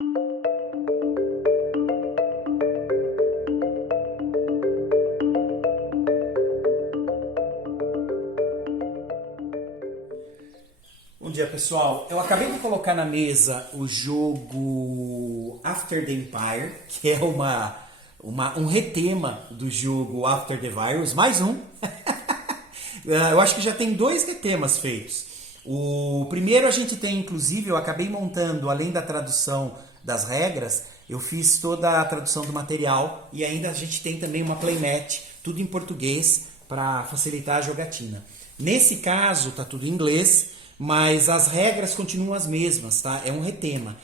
Bom dia, pessoal. Eu acabei de colocar na mesa o jogo After the Empire, que é um retema do jogo After the Virus, mais um. Eu acho que já tem 2 retemas feitos. O primeiro a gente tem, inclusive, eu acabei montando, além da tradução das regras, eu fiz toda a tradução do material e ainda a gente tem também uma playmat, tudo em português, para facilitar a jogatina. Nesse caso, tá tudo em inglês, mas as regras continuam as mesmas, tá? É um retema.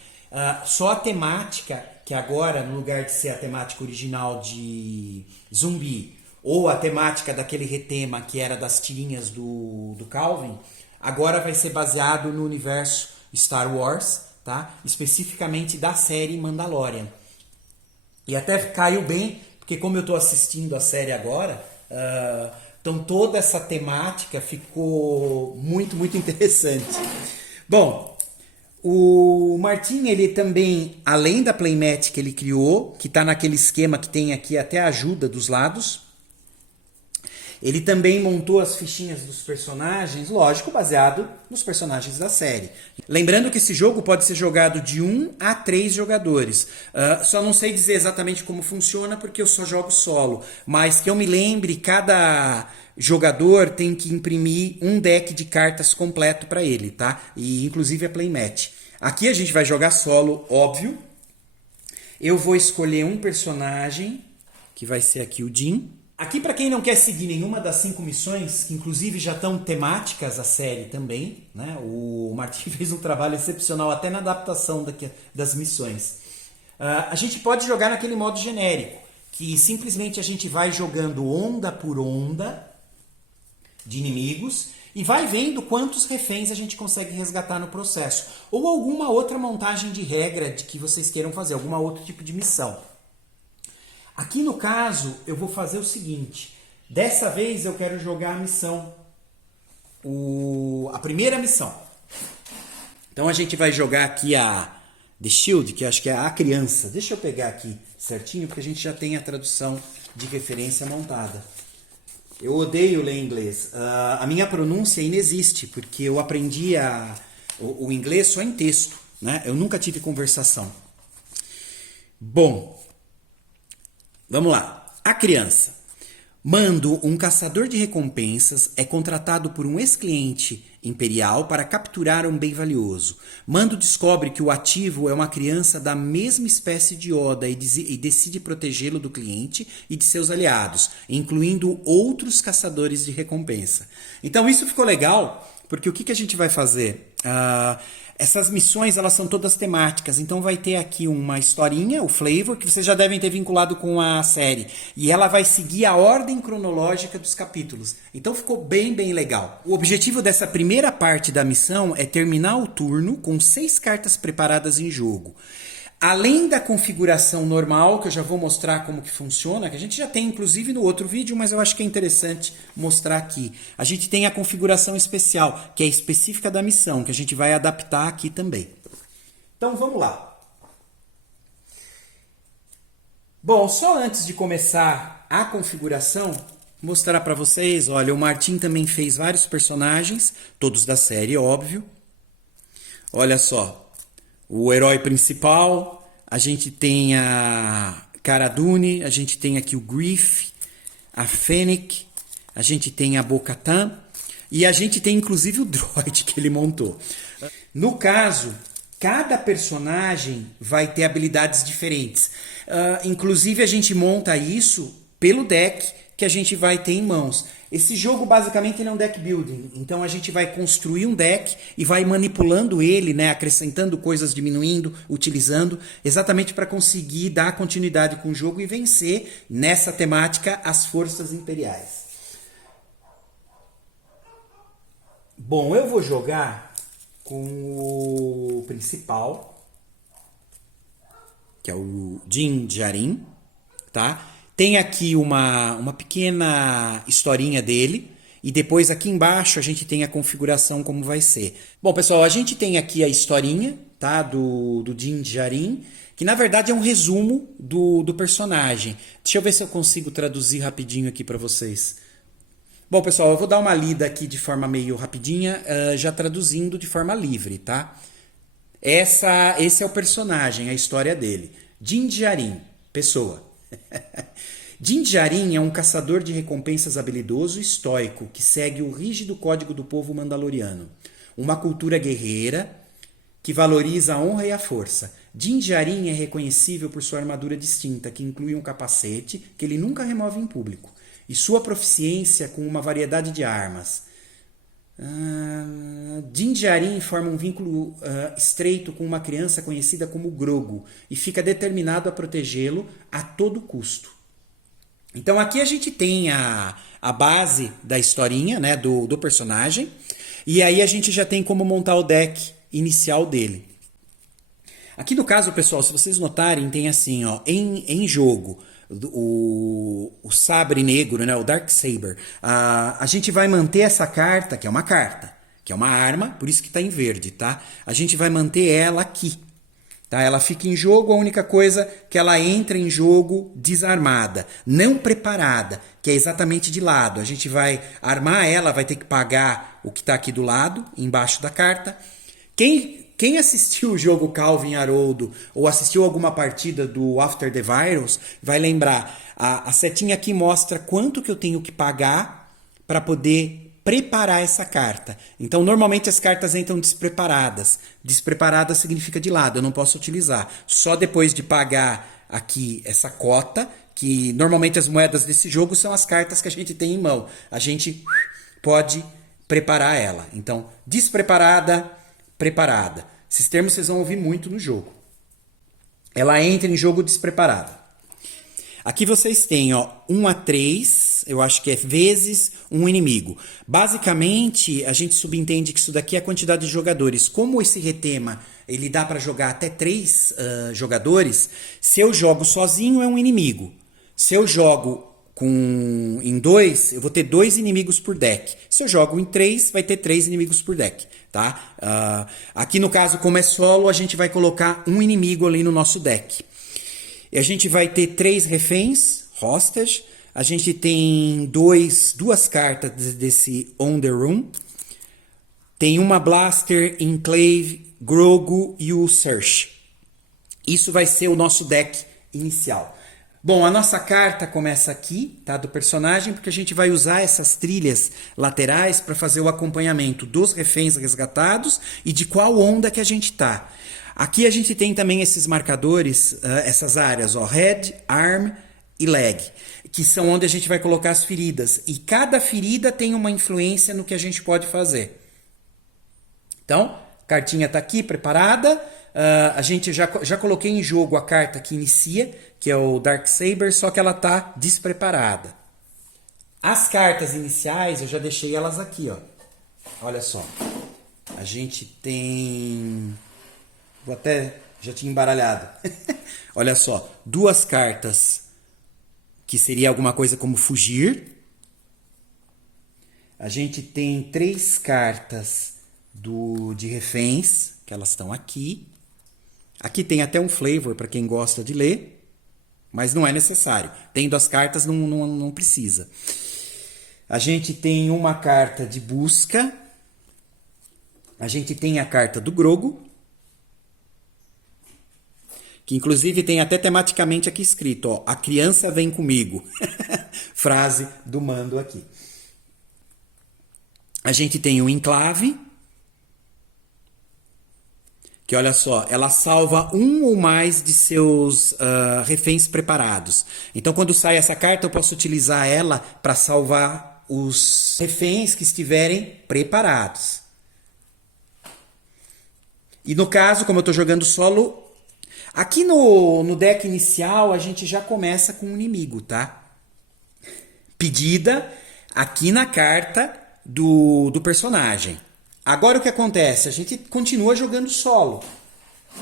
Só a temática, que agora, no lugar de ser a temática original de zumbi, ou a temática daquele retema que era das tirinhas do Calvin, agora vai ser baseado no universo Star Wars, tá? Especificamente da série Mandalorian. E até caiu bem, porque como eu estou assistindo a série agora, então toda essa temática ficou muito, muito interessante. Bom, o Martin, ele também, além da playmat que ele criou, que está naquele esquema que tem aqui até a ajuda dos lados, ele também montou as fichinhas dos personagens, lógico, baseado nos personagens da série. Lembrando que esse jogo pode ser jogado de 1 a 3 jogadores. Só não sei dizer exatamente como funciona, porque eu só jogo solo. Mas que eu me lembre, cada jogador tem que imprimir um deck de cartas completo para ele, tá? E inclusive a playmat. Aqui a gente vai jogar solo, óbvio. Eu vou escolher um personagem, que vai ser aqui o Jin. Aqui, para quem não quer seguir nenhuma das 5 missões, que inclusive já estão temáticas a série também, né? O Martin fez um trabalho excepcional até na adaptação das missões. A gente pode jogar naquele modo genérico, que simplesmente a gente vai jogando onda por onda de inimigos e vai vendo quantos reféns a gente consegue resgatar no processo. Ou alguma outra montagem de regra de que vocês queiram fazer, algum outro tipo de missão. Aqui no caso, eu vou fazer o seguinte. Dessa vez eu quero jogar a missão. A primeira missão. Então a gente vai jogar aqui a The Shield, que acho que é a criança. Deixa eu pegar aqui certinho, porque a gente já tem a tradução de referência montada. Eu odeio ler inglês. A minha pronúncia inexiste, porque eu aprendi o inglês só em texto, né? Eu nunca tive conversação. Bom, vamos lá. A criança. Mando, um caçador de recompensas, é contratado por um ex-cliente imperial para capturar um bem valioso. Mando descobre que o ativo é uma criança da mesma espécie de Yoda e decide protegê-lo do cliente e de seus aliados, incluindo outros caçadores de recompensa. Então isso ficou legal, porque o que a gente vai fazer? Essas missões, elas são todas temáticas, então vai ter aqui uma historinha, o flavor, que vocês já devem ter vinculado com a série, e ela vai seguir a ordem cronológica dos capítulos. Então ficou bem, bem legal. O objetivo dessa primeira parte da missão é terminar o turno com 6 cartas preparadas em jogo. Além da configuração normal, que eu já vou mostrar como que funciona, que a gente já tem inclusive no outro vídeo, mas eu acho que é interessante mostrar aqui. A gente tem a configuração especial, que é específica da missão, que a gente vai adaptar aqui também. Então vamos lá. Bom, só antes de começar a configuração, mostrar para vocês, olha, o Martin também fez vários personagens, todos da série, óbvio. Olha só. O herói principal, a gente tem a Cara Dune, a gente tem aqui o Greef, a Fennec, a gente tem a Bo-Katan e a gente tem inclusive o droid que ele montou. No caso, cada personagem vai ter habilidades diferentes. Inclusive a gente monta isso pelo deck que a gente vai ter em mãos. Esse jogo basicamente ele é um deck building, então a gente vai construir um deck e vai manipulando ele, né, acrescentando coisas, diminuindo, utilizando, exatamente para conseguir dar continuidade com o jogo e vencer nessa temática as forças imperiais. Bom, eu vou jogar com o principal, que é o Din Djarin, tá? Tem aqui uma pequena historinha dele e depois aqui embaixo a gente tem a configuração como vai ser. Bom, pessoal, a gente tem aqui a historinha, tá? Do Din Djarin, que na verdade é um resumo do personagem. Deixa eu ver se eu consigo traduzir rapidinho aqui para vocês. Bom, pessoal, eu vou dar uma lida aqui de forma meio rapidinha, já traduzindo de forma livre, tá? Esse é o personagem, a história dele. Din Djarin, pessoa. Din Djarin é um caçador de recompensas habilidoso e estoico que segue o rígido código do povo mandaloriano. Uma cultura guerreira que valoriza a honra e a força. Din Djarin é reconhecível por sua armadura distinta, que inclui um capacete que ele nunca remove em público, e sua proficiência com uma variedade de armas. Din Djarin forma um vínculo estreito com uma criança conhecida como Grogu e fica determinado a protegê-lo a todo custo. Então aqui a gente tem a base da historinha, né, do personagem, e aí a gente já tem como montar o deck inicial dele. Aqui no caso, pessoal, se vocês notarem, tem assim, ó, em jogo, o sabre negro, né, o Dark Saber. A gente vai manter essa carta, que é uma arma, por isso que está em verde, tá? A gente vai manter ela aqui. Tá? Ela fica em jogo, a única coisa que ela entra em jogo desarmada, não preparada, que é exatamente de lado. A gente vai armar ela, vai ter que pagar o que está aqui do lado, embaixo da carta. Quem assistiu o jogo Calvin Haroldo ou assistiu alguma partida do After the Virus vai lembrar, a setinha aqui mostra quanto que eu tenho que pagar para poder preparar essa carta. Então, normalmente as cartas entram despreparadas. Despreparada significa de lado, eu não posso utilizar. Só depois de pagar aqui essa cota, que normalmente as moedas desse jogo são as cartas que a gente tem em mão. A gente pode preparar ela. Então, despreparada, preparada. Esses termos vocês vão ouvir muito no jogo. Ela entra em jogo despreparada. Aqui vocês têm, ó, 1 a 3, eu acho que é vezes um inimigo. Basicamente, a gente subentende que isso daqui é a quantidade de jogadores. Como esse retema ele dá para jogar até 3 jogadores, se eu jogo sozinho é um inimigo. Se eu jogo em 2, eu vou ter 2 inimigos por deck. Se eu jogo em 3, vai ter 3 inimigos por deck. Tá? Aqui no caso, como é solo, a gente vai colocar um inimigo ali no nosso deck. E a gente vai ter 3 reféns, hostage. A gente tem duas cartas desse On The Room. Tem uma Blaster, Enclave, Grogu e o Search. Isso vai ser o nosso deck inicial. Bom, a nossa carta começa aqui, tá, do personagem, porque a gente vai usar essas trilhas laterais para fazer o acompanhamento dos reféns resgatados e de qual onda que a gente tá. Aqui a gente tem também esses marcadores, essas áreas, ó, head, arm e leg, que são onde a gente vai colocar as feridas. E cada ferida tem uma influência no que a gente pode fazer. Então, a cartinha está aqui preparada. A gente já coloquei em jogo a carta que inicia, que é o Dark Saber, só que ela está despreparada. As cartas iniciais, eu já deixei elas aqui, ó. Olha só. A gente tem... Vou até... Já tinha embaralhado. Olha só. 2 cartas que seria alguma coisa como fugir. A gente tem 3 cartas de reféns, que elas estão aqui. Aqui tem até um flavor para quem gosta de ler, mas não é necessário. Tendo as cartas, não precisa. A gente tem uma carta de busca. A gente tem a carta do Grogu, que inclusive tem até tematicamente aqui escrito, ó, a criança vem comigo. Frase do Mando aqui. A gente tem o Enclave, que olha só, ela salva um ou mais de seus reféns preparados. Então quando sai essa carta eu posso utilizar ela para salvar os reféns que estiverem preparados. E no caso, como eu estou jogando solo, aqui no deck inicial a gente já começa com um inimigo, tá? Pedida aqui na carta do personagem. Agora o que acontece? A gente continua jogando solo.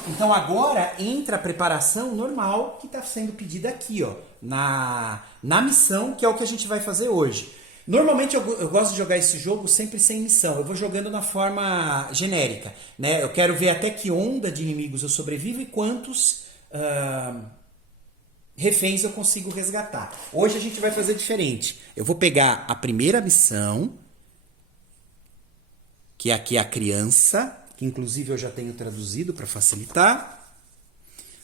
Então agora entra a preparação normal que está sendo pedida aqui, ó, na missão, que é o que a gente vai fazer hoje. Normalmente eu gosto de jogar esse jogo sempre sem missão. Eu vou jogando na forma genérica, né? Eu quero ver até que onda de inimigos eu sobrevivo e quantos reféns eu consigo resgatar. Hoje a gente vai fazer diferente. Eu vou pegar a primeira missão, que é aqui a criança, que inclusive eu já tenho traduzido para facilitar.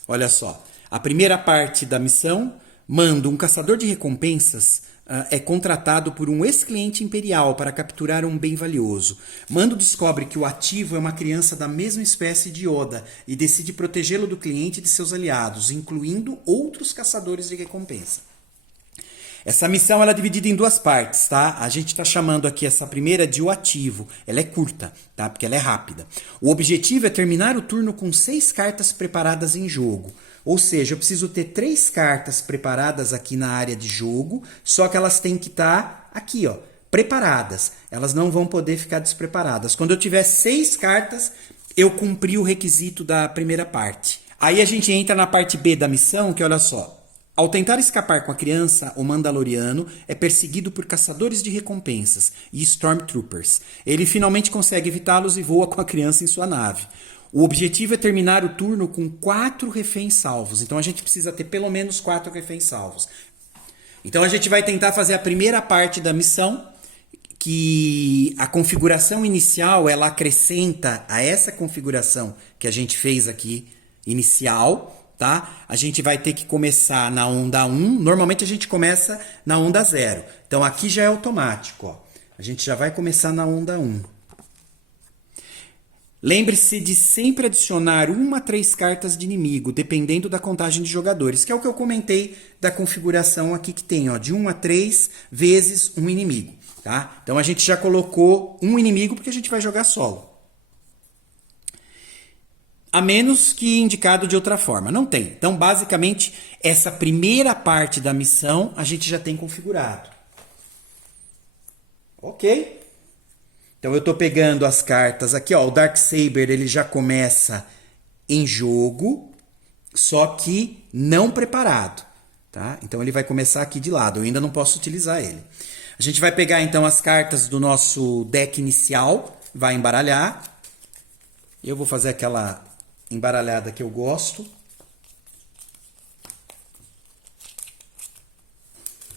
Olha só, a primeira parte da missão, Mando, um caçador de recompensas, é contratado por um ex-cliente imperial para capturar um bem valioso. Mando descobre que o ativo é uma criança da mesma espécie de Yoda e decide protegê-lo do cliente e de seus aliados, incluindo outros caçadores de recompensa. Essa missão ela é dividida em duas partes, tá? A gente está chamando aqui essa primeira de o ativo. Ela é curta, tá? Porque ela é rápida. O objetivo é terminar o turno com 6 cartas preparadas em jogo. Ou seja, eu preciso ter 3 cartas preparadas aqui na área de jogo, só que elas têm que estar aqui, ó, preparadas. Elas não vão poder ficar despreparadas. Quando eu tiver 6 cartas, eu cumpri o requisito da primeira parte. Aí a gente entra na parte B da missão, que olha só. Ao tentar escapar com a criança, o Mandaloriano é perseguido por caçadores de recompensas e Stormtroopers. Ele finalmente consegue evitá-los e voa com a criança em sua nave. O objetivo é terminar o turno com 4 reféns salvos. Então a gente precisa ter pelo menos 4 reféns salvos. Então a gente vai tentar fazer a primeira parte da missão, que a configuração inicial ela acrescenta a essa configuração que a gente fez aqui inicial, tá? A gente vai ter que começar na onda 1. Normalmente a gente começa na onda 0. Então aqui já é automático, ó. A gente já vai começar na onda 1. Lembre-se de sempre adicionar 1 a 3 cartas de inimigo, dependendo da contagem de jogadores, que é o que eu comentei da configuração aqui que tem, ó, de 1 a 3 vezes um inimigo, tá? Então a gente já colocou um inimigo porque a gente vai jogar solo. A menos que indicado de outra forma. Não tem. Então, basicamente, essa primeira parte da missão a gente já tem configurado. Ok? Então eu estou pegando as cartas aqui, ó, o Darksaber ele já começa em jogo, só que não preparado, tá? Então ele vai começar aqui de lado, eu ainda não posso utilizar ele. A gente vai pegar então as cartas do nosso deck inicial, vai embaralhar. Eu vou fazer aquela embaralhada que eu gosto.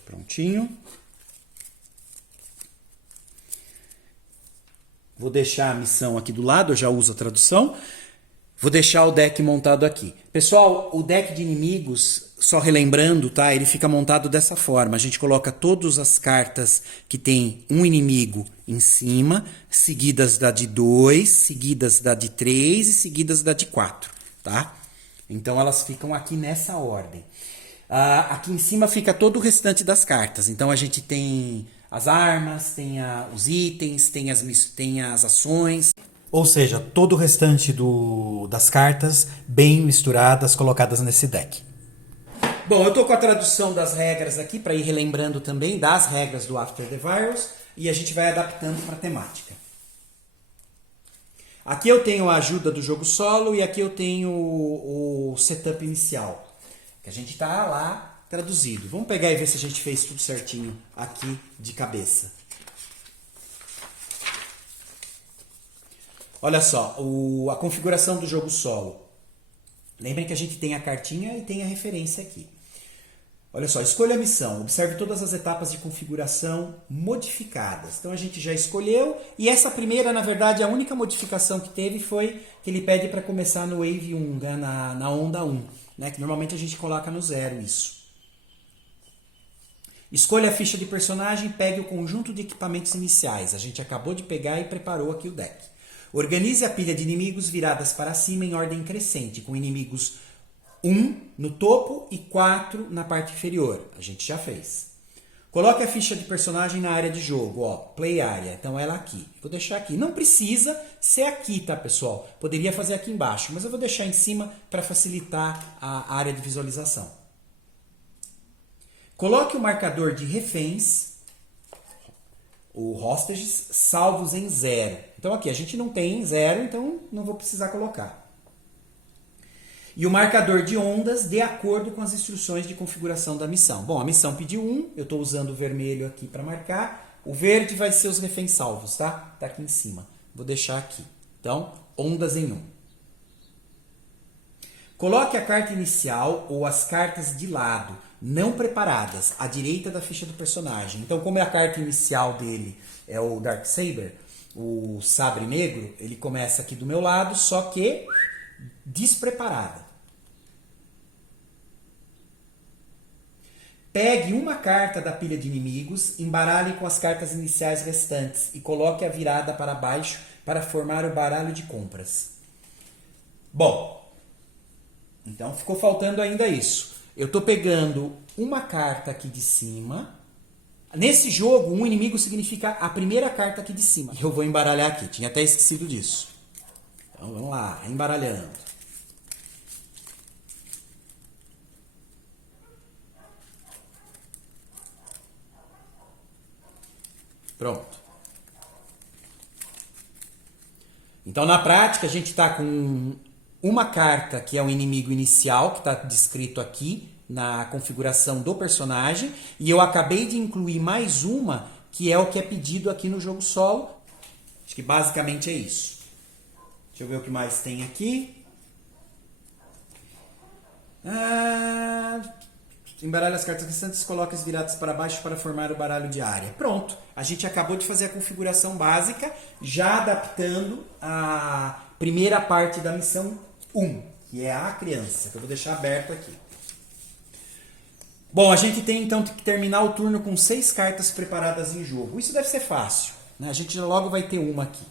Prontinho. Vou deixar a missão aqui do lado, eu já uso a tradução. Vou deixar o deck montado aqui. Pessoal, o deck de inimigos, só relembrando, tá? Ele fica montado dessa forma. A gente coloca todas as cartas que tem um inimigo em cima, seguidas da de 2, seguidas da de 3 e seguidas da de 4, tá? Então elas ficam aqui nessa ordem. Aqui em cima fica todo o restante das cartas. Então a gente tem as armas, tem os itens, tem as ações. Ou seja, todo o restante das cartas bem misturadas, colocadas nesse deck. Bom, eu estou com a tradução das regras aqui, para ir relembrando também das regras do After the Virus, e a gente vai adaptando para a temática. Aqui eu tenho a ajuda do jogo solo e aqui eu tenho o setup inicial, que a gente está lá traduzido. Vamos pegar e ver se a gente fez tudo certinho aqui de cabeça. Olha só, a configuração do jogo solo. Lembrem que a gente tem a cartinha e tem a referência aqui. Olha só, escolha a missão. Observe todas as etapas de configuração modificadas. Então a gente já escolheu. E essa primeira, na verdade, a única modificação que teve foi que ele pede para começar no Wave 1, né, na onda 1. Né, que normalmente a gente coloca no 0 isso. Escolha a ficha de personagem e pegue o conjunto de equipamentos iniciais. A gente acabou de pegar e preparou aqui o deck. Organize a pilha de inimigos viradas para cima em ordem crescente, com inimigos 1 no topo e 4 na parte inferior. A gente já fez. Coloque a ficha de personagem na área de jogo, ó, Play Area. Então ela aqui. Vou deixar aqui. Não precisa ser aqui, tá, pessoal? Poderia fazer aqui embaixo, mas eu vou deixar em cima para facilitar a área de visualização. Coloque o marcador de reféns, o hostages, salvos em 0. Então aqui a gente não tem 0, então não vou precisar colocar. E o marcador de ondas de acordo com as instruções de configuração da missão. Bom, a missão pediu 1, eu estou usando o vermelho aqui para marcar. O verde vai ser os reféns salvos, tá? Tá aqui em cima. Vou deixar aqui. Então, ondas em 1. Coloque a carta inicial ou as cartas de lado, não preparadas, à direita da ficha do personagem. Então, como é a carta inicial dele é o Darksaber, o sabre negro, ele começa aqui do meu lado, só que despreparada. Pegue uma carta da pilha de inimigos, embaralhe com as cartas iniciais restantes e coloque a virada para baixo para formar o baralho de compras. Bom, então ficou faltando ainda isso. Eu estou pegando uma carta aqui de cima. Nesse jogo, um inimigo significa a primeira carta aqui de cima. Eu vou embaralhar aqui, tinha até esquecido disso. Então vamos lá, embaralhando. Pronto. Então, na prática, a gente está com uma carta que é o inimigo inicial, que está descrito aqui na configuração do personagem, e eu acabei de incluir mais uma, que é o que é pedido aqui no jogo solo. Acho que basicamente é isso. Deixa eu ver o que mais tem aqui. Embaralhe as cartas restantes e coloque as viradas para baixo para formar o baralho de área. Pronto, a gente acabou de fazer a configuração básica, já adaptando a primeira parte da missão 1, que é a criança, que eu vou deixar aberto aqui. Bom, a gente tem então que terminar o turno com 6 cartas preparadas em jogo. Isso deve ser fácil, né? A gente logo vai ter uma aqui.